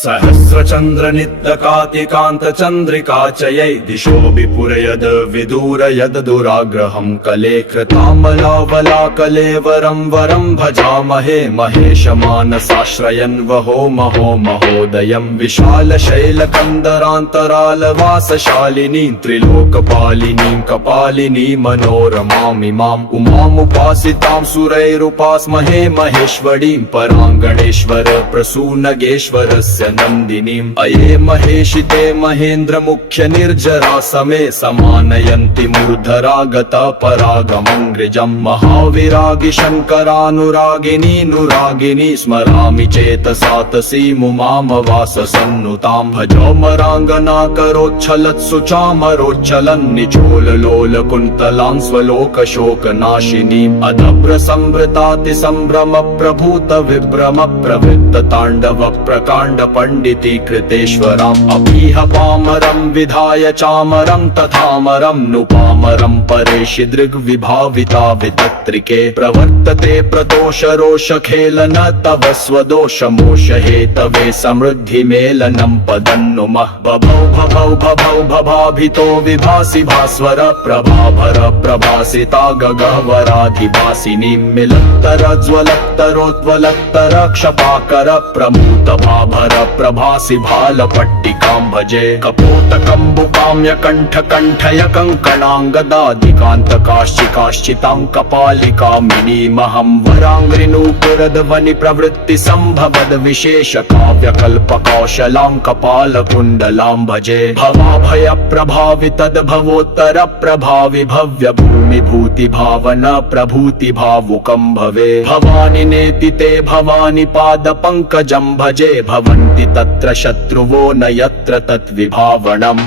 सहस्रचन्द्र नित्यकातिकान्त चन्द्रिका च यै दिशो विपुरयद विदूरयद दुराग्रहं कलेकृतामलावला कलेवरं वरं भजामहे महेशमानसाश्रयन् वहो महो महोदयं विशालशैलकन्दरान्तरालवासशालिनीं त्रिलोकपालिनीं कपालिनी मनोरमामिमाम् उमामुपासितां सुरैरुपास्महे महेश्वरीं पराङ्गणेश्वर प्रसूनगेश्वरस्य नन्दिनीम् अये महेशिते महेन्द्र मुख्य निर्जरा समे समानयन्ति मूर्धरागता परागमङ्ग्रिजम् महाविरागि शङ्करानुरागिनी नुरागिनी स्मरामि चेतसा तसीमुमामवाससन्नुताम् भजोमराङ्गनाकरोच्छलत्सु चामरोच्चलन् निचोललोल कुन्तलां स्वलोकशोकनाशिनीम् अदभ्रसम्भृतातिसम्भ्रम प्रभूत विभ्रम प्रवृत्त ताण्डव प्रकाण्ड पंडिती कृतेश्वराम् अपीह पामरं विधाय चामरं तथामरं नुपामरं परेशि दृग्विभाविता वितत्रिके प्रवर्तते प्रतोष रोष खेलन तव स्वदोष मोष हेतवे समृद्धि मेलनं पदन्नुमः बभौ भभौ भभौ भभाभितो विभासि भास्वर प्रभाभर प्रभासिता गगवराधिभासिनीं मिलत्तर ज्वलत्तरोज्ज्वलत्तर क्षपाकर प्रमूत भाभर प्रभासि भालपट्टिकां भजे कपोतकम्बुकाम्य कण्ठ कण्ठय कङ्कणाङ्गदादिकान्तकाश्चिकाश्चितां कपालिकामिनीमहं वराङ्घ्रिनूपुरध्वनि प्रवृत्ति सम्भवद विशेष काव्यकल्पकौशलां कपालकुण्डलां भजे भवाभय प्रभावि तद्भवोत्तर प्रभावि भव्य भूमिभूति भावना प्रभूति भावुकं भवे भवानि नेति ते भवानि पाद पंकजं भजे भवन्ति तत्र शत्रुवो न यत्र तद्विभावनम्।